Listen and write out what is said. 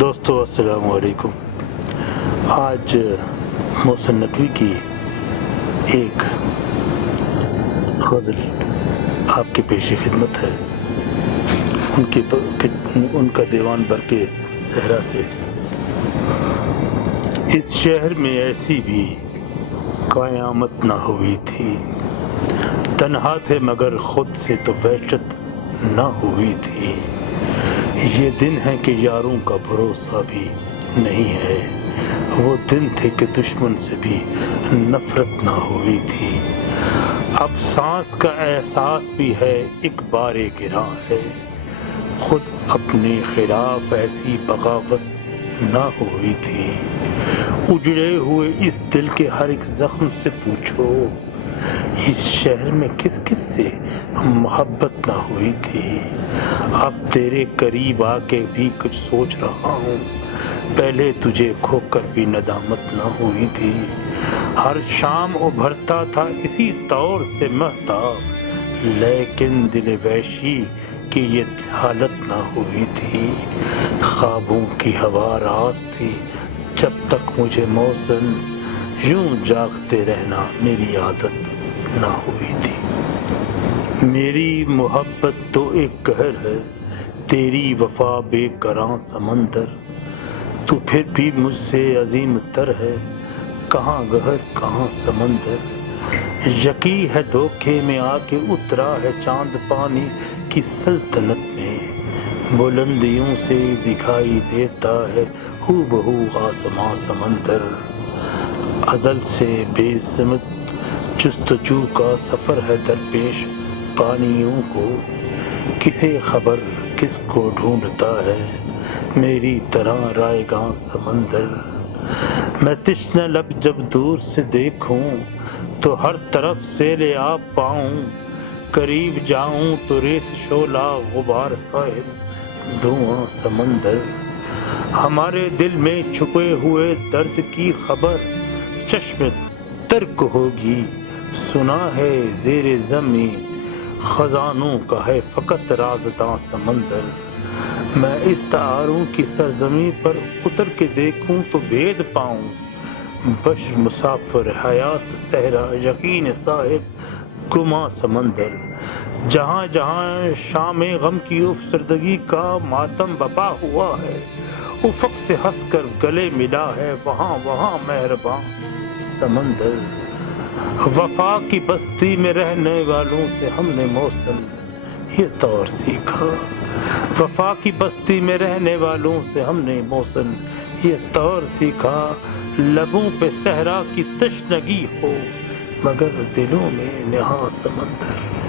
دوستو السلام علیکم۔ آج محسن ندوی کی ایک غزل آپ کے پیش خدمت ہے، ان کا دیوان برق صحرا سے۔ اس شہر میں ایسی بھی قیامت نہ ہوئی تھی، تنہا تھے مگر خود سے تو وحشت نہ ہوئی تھی۔ یہ دن ہے کہ یاروں کا بھروسہ بھی نہیں ہے، وہ دن تھے کہ دشمن سے بھی نفرت نہ ہوئی تھی۔ اب سانس کا احساس بھی ہے، ایک بار گراں ہے، خود اپنے خلاف ایسی بغاوت نہ ہوئی تھی۔ اجڑے ہوئے اس دل کے ہر ایک زخم سے پوچھو، اس شہر میں کس کس سے محبت نہ ہوئی تھی۔ اب تیرے قریب آ کے بھی کچھ سوچ رہا ہوں، پہلے تجھے کھو کر بھی ندامت نہ ہوئی تھی۔ ہر شام ابھرتا تھا اسی طور سے مہتاب، لیکن دل وحشی کی یہ حالت نہ ہوئی تھی۔ خوابوں کی ہوا راز تھی جب تک مجھے محسن، یوں جاگتے رہنا میری عادت نہ ہوئی تھی۔ میری محبت تو ایک قہر ہے، تیری وفا بے کراں سمندر، تو پھر بھی مجھ سے عظیم تر ہے، کہاں گہر کہاں سمندر۔ یقین ہے دھوکے میں آ کے اترا ہے چاند پانی کی سلطنت میں، بلندیوں سے دکھائی دیتا ہے ہو بہو آسماں سمندر۔ ازل سے بے سمت جستجو کا سفر ہے درپیش پانیوں کو، کسے خبر کس کو ڈھونڈتا ہے میری طرح رائے گاں سمندر۔ میں تشنہ لب جب دور سے دیکھوں تو ہر طرف سیل آب پاؤں، قریب جاؤں تو ریت شعلہ غبار ساحل دھواں سمندر۔ ہمارے دل میں چھپے ہوئے درد کی خبر چشم تر کو ہوگی، سنا ہے زیر زمین خزانوں کا ہے فقط رازداں سمندر۔ میں اس تعاروں کی سرزمین پر اتر کے دیکھوں تو بھید پاؤں، بشر مسافر حیات صحرا یقین صاحب گماں سمندر۔ جہاں جہاں شام غم کی افسردگی کا ماتم بپا ہوا ہے، افق سے ہنس کر گلے ملا ہے وہاں وہاں مہرباں سمندر۔ وفا کی بستی میں رہنے والوں سے ہم نے محسن یہ طور سیکھا، وفا کی بستی میں رہنے والوں سے ہم نے محسن یہ طور سیکھا، لبوں پہ صحرا کی تشنگی ہو مگر دلوں میں نہاں سمندر۔